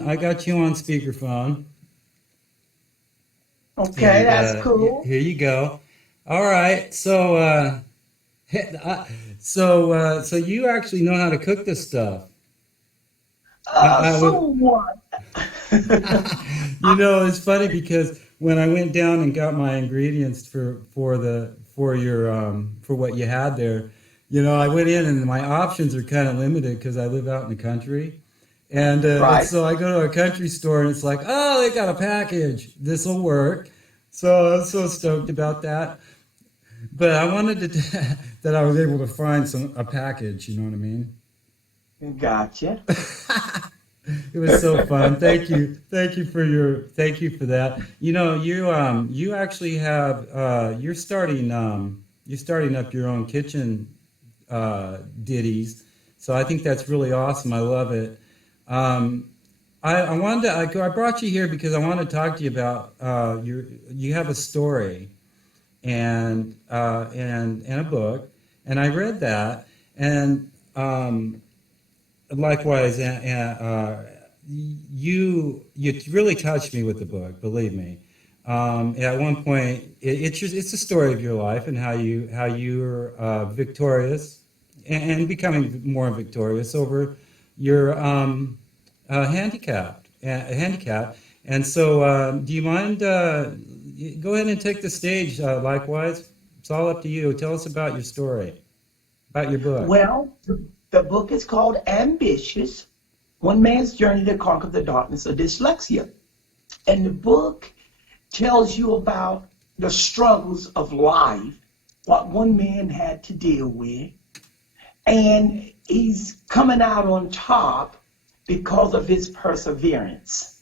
on speakerphone. Okay, And that's cool. here you go. All right. So you actually know how to cook this stuff. I would, Somewhat. it's funny because when I went down and got my ingredients for what you had there, I went in and my options are kind of limited because I live out in the country. And Right. so I go to a country store and it's like, oh, they got a package. This will work. So I'm so stoked about that. But I wanted to that I was able to find a package. You know what I mean? Gotcha. It was so fun. Thank you for that. You actually have you're starting up your own kitchen ditties. So I think that's really awesome. I love it. Um, I wanted I brought you here because I want to talk to you about you have a story and a book, and I read that, and likewise, you really touched me with the book. Believe me. At one point, it's a story of your life and how you were victorious and becoming more victorious over your handicap. And so, do you mind? Go ahead and take the stage. Likewise, it's all up to you. Tell us about your story, about your book. Well, the book is called Ambitious: One Man's Journey to Conquer the Darkness of Dyslexia. And the book tells you about the struggles of life, what one man had to deal with, and he's coming out on top because of his perseverance,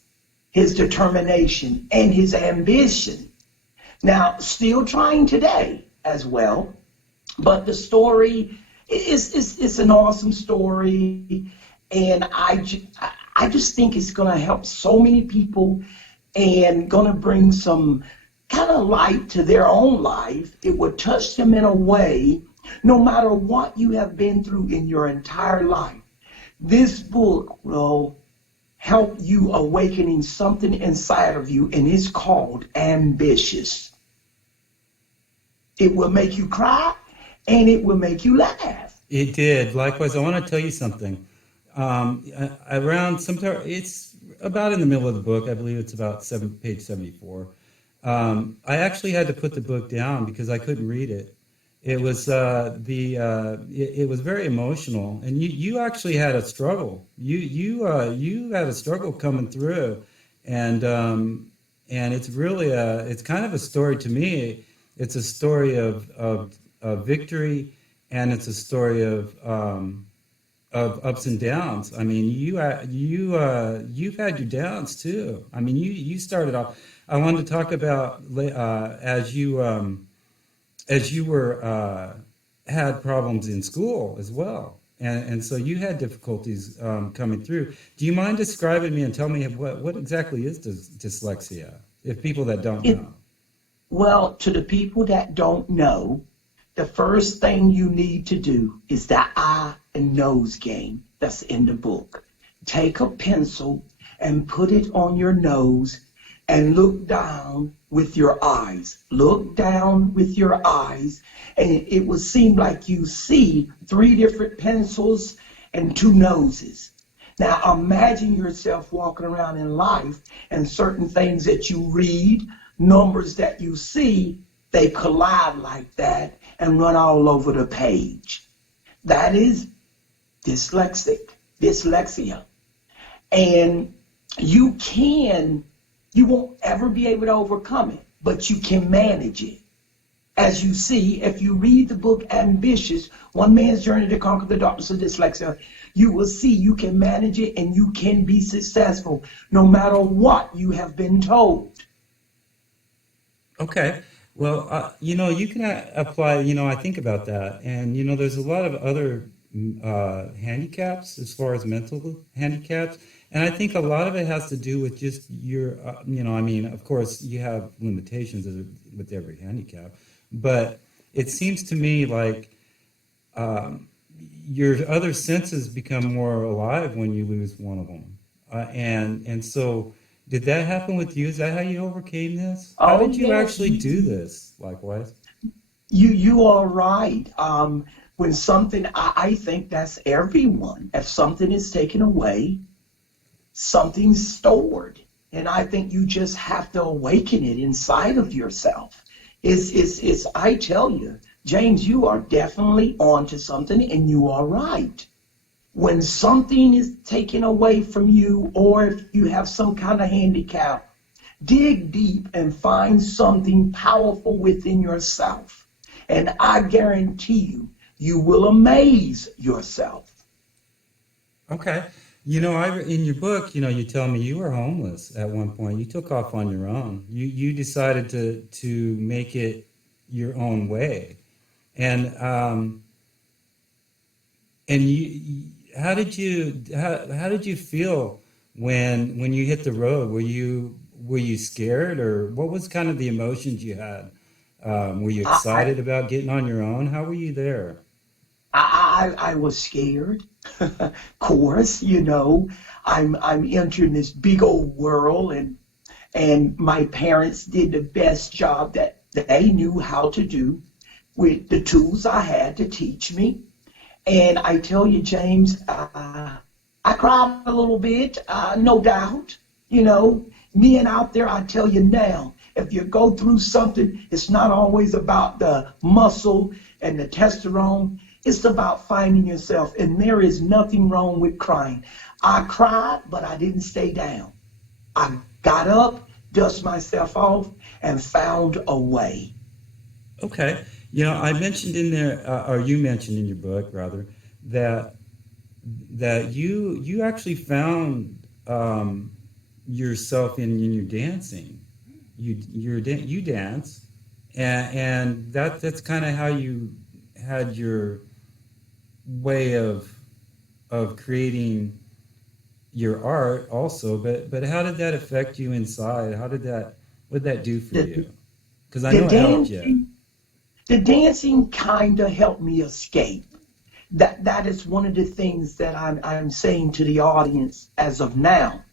his determination, and his ambition. Now, still trying today as well, but the story is an awesome story, and I just think it's going to help so many people and going to bring some kind of light to their own life. It will touch them in a way, no matter what you have been through in your entire life. This book will help you awakening something inside of you, and it's called Ambitious. It will make you cry and it will make you laugh. It did. Likewise, I want to tell you something. Around sometime, it's about in the middle of the book. I believe it's about page 74. I actually had to put the book down because I couldn't read it. It was very emotional, and you actually had a struggle. You had a struggle coming through, and it's really it's kind of a story to me. It's a story of victory, and it's a story of ups and downs. I mean, you've had your downs too. I mean, you started off. I wanted to talk about as you were had problems in school as well, and so you had difficulties coming through. Do you mind describing me and tell me what exactly is dyslexia, if people that don't It, know? well, to the people that don't know, the first thing you need to do is the eye and nose game that's in the book. Take a pencil and put it on your nose and look down with your eyes. Look down with your eyes, and it will seem like you see three different pencils and two noses. Now imagine yourself walking around in life, and certain things that you read, numbers that you see, they collide like that and run all over the page. That is dyslexia. And you can, you won't ever be able to overcome it, but you can manage it. As you see, if you read the book Ambitious, One Man's Journey to Conquer the Darkness of Dyslexia, you will see you can manage it and you can be successful no matter what you have been told. Okay. Well, you can apply, I think about that. And, there's a lot of other handicaps as far as mental handicaps. And I think a lot of it has to do with just I mean, of course, you have limitations with every handicap. But it seems to me like your other senses become more alive when you lose one of them. And so, did that happen with you? Is that how you overcame this? How Oh did you yes, actually do this? Likewise. you are right. When something, I think that's everyone. If something is taken away, something's stored. And I think you just have to awaken it inside of yourself. I tell you, James, you are definitely on to something and you are right. When something is taken away from you, or if you have some kind of handicap, dig deep and find something powerful within yourself. And I guarantee you, you will amaze yourself. Okay. In your book, you tell me you were homeless at one point. You took off on your own. You decided to make it your own way. And how did you feel when you hit the road? Were you scared, or what was kind of the emotions you had? Were you I, excited about getting on your own? How were you there? I was scared. Of course, I'm entering this big old world, and my parents did the best job that they knew how to do with the tools I had to teach me. And I tell you, James, I cried a little bit, no doubt. Men out there, I tell you now, if you go through something, it's not always about the muscle and the testosterone. It's about finding yourself. And there is nothing wrong with crying. I cried, but I didn't stay down. I got up, dust myself off, and found a way. Okay. I mentioned in there, or you mentioned in your book, rather, that you actually found yourself in your dancing. You dance, and that's kind of how you had your way of creating your art, also. But how did that affect you inside? What did that do for The, you? Because I the know it helped you. dancing, the dancing kind of helped me escape. That is one of the things that I'm saying to the audience as of now.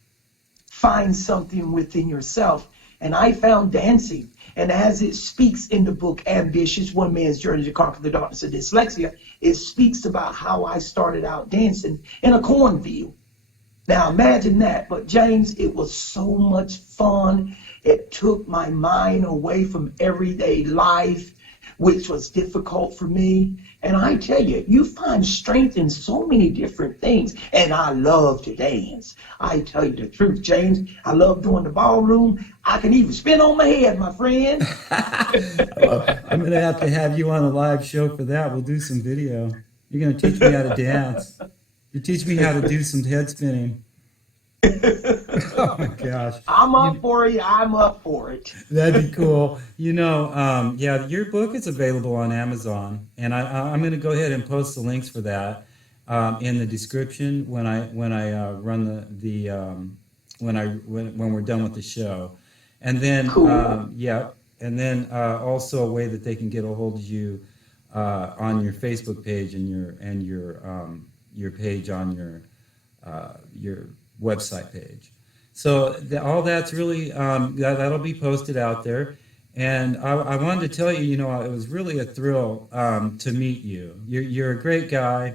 Find something within yourself. And I found dancing. And as it speaks in the book, Ambitious, One Man's Journey to Conquer the Darkness of Dyslexia, it speaks about how I started out dancing in a cornfield. Now imagine that. But James, it was so much fun. It took my mind away from everyday life, which was difficult for me. And I tell you, you find strength in so many different things. And I love to dance. I tell you the truth, James. I love doing the ballroom. I can even spin on my head, my friend. Well, I'm gonna have to have you on a live show for that. We'll do some video. You're gonna teach me how to dance. You teach me how to do some head spinning. Oh my gosh. I'm up You, for it. I'm up for it. that'd be cool. Yeah, your book is available on Amazon, and I'm going to go ahead and post the links for that in the description when I run when we're done with the show, and then Cool. yeah, and then also a way that they can get a hold of you on your Facebook page and your page on your website page. So all that's really that'll be posted out there. And I wanted to tell you, it was really a thrill to meet you. You're a great guy.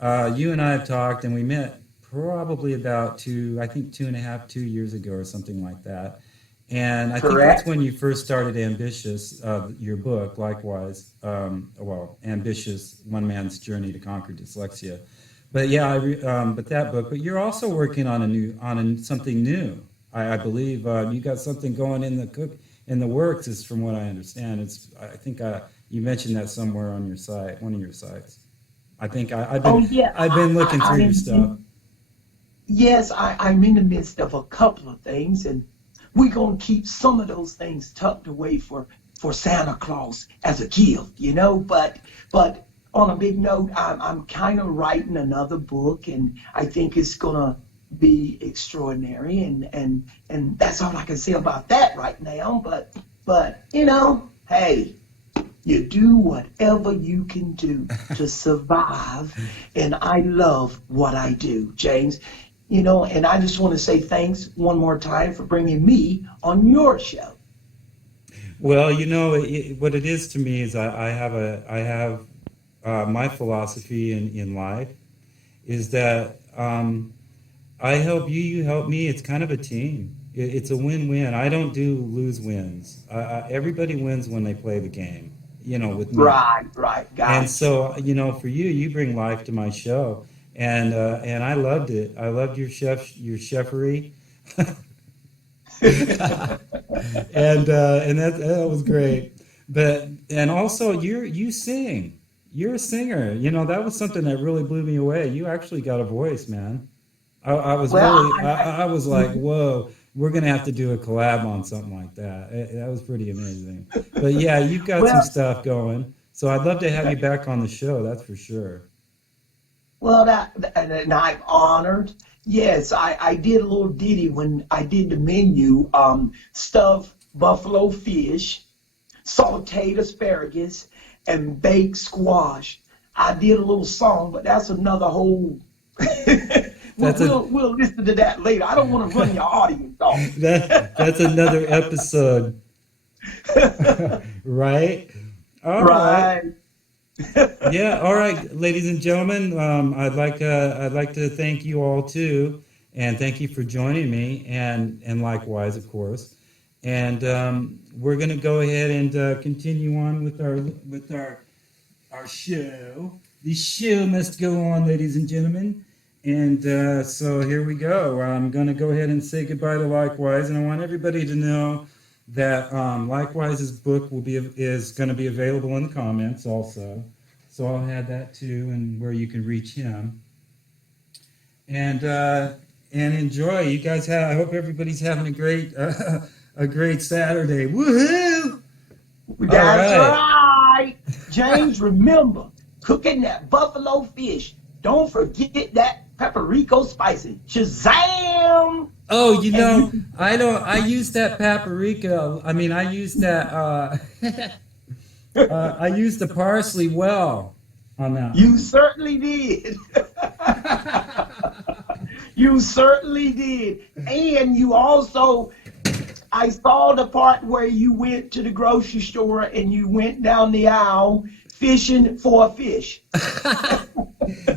You and I have talked, and we met probably about I think 2.5, 2 years ago or something like that. And I think that's Correct. when you first started Ambitious, your book, likewise. Ambitious, One Man's Journey to Conquer Dyslexia. But yeah, but that book. But you're also working on something new. I believe you got something going in the works. Is from what I understand. I think you mentioned that somewhere on your site, one of your sites. I think Oh yeah, I've been looking through your stuff. yes, I'm in the midst of a couple of things, and we're gonna keep some of those things tucked away for Santa Claus as a gift. But on a big note, I'm kind of writing another book, and I think it's gonna be extraordinary, and that's all I can say about that right now. But hey, you do whatever you can do to survive, and I love what I do, James. And I just want to say thanks one more time for bringing me on your show. Well, what it is to me is I have my philosophy in life is that I help you, you help me. It's kind of a team. It's a win-win. I don't do lose wins. Everybody wins when they play the game, with me. Right, right, And got you. so, for you, you bring life to my show, and I loved it. I loved your chefery, and that was great. But and also you sing. You're a singer. That was something that really blew me away. You actually got a voice, man. I was Well, really, I was like, whoa, we're gonna have to do a collab on something like that. That was pretty amazing. But yeah, you've got some well, stuff going, so I'd love to have you back on the show. That's for sure. well, and I'm honored. Yes, I did a little ditty when I did the menu. Stuffed buffalo fish, sautéed asparagus, and baked squash. I did a little song, but that's another whole. we'll, That's a we'll listen to that later. I don't want to run your audience off. that's another episode, right? All right. Right. Yeah, all right, ladies and gentlemen. I'd like to thank you all too, and thank you for joining me, and likewise, of course. And we're going to go ahead and continue on with our show. The show must go on, ladies and gentlemen. And so here we go. I'm going to go ahead and say goodbye to Likewise, and I want everybody to know that Likewise's book is going to be available in the comments also. So I'll add that too, and where you can reach him. And enjoy. You guys I hope everybody's having a great Saturday. Woohoo! All That's right. right. James, remember, cooking that buffalo fish. Don't forget that paprika spicy. Shazam! Oh, And you, I use that paprika. I mean, I use that. I use the parsley well on that you one. certainly did. You certainly did. And you also, I saw the part where you went to the grocery store and you went down the aisle fishing for a fish.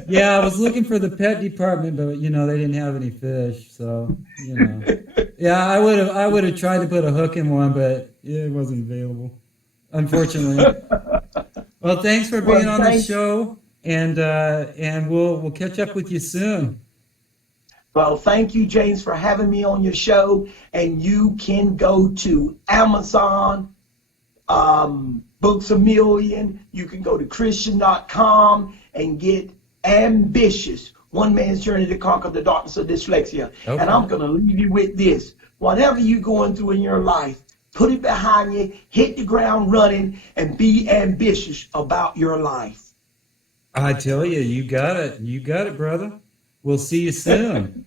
Yeah, I was looking for the pet department, but they didn't have any fish. So yeah, I would have tried to put a hook in one, but it wasn't available, unfortunately. Well, thanks for being Well, on the show, and we'll catch up with you soon. well, thank you, James, for having me on your show. And you can go to Amazon, Books A Million. You can go to Christian.com and get Ambitious, One Man's Journey to Conquer the Darkness of Dyslexia. And Okay. I'm going to leave you with this. Whatever you're going through in your life, put it behind you, hit the ground running, and be ambitious about your life. I tell you, you got it. You got it, brother. We'll see you soon.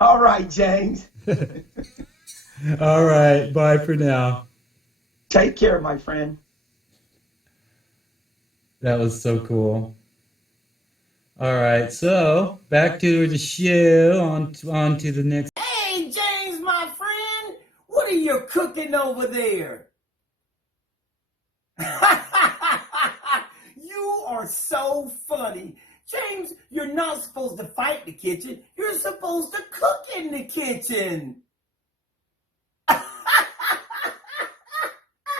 All right, James. All right. Bye for now. Take care, my friend. That was so cool. All right. So back to the show. On to the next. Hey, James, my friend, what are you cooking over there? You are so funny. James, you're not supposed to fight the kitchen. You're supposed to cook in the kitchen.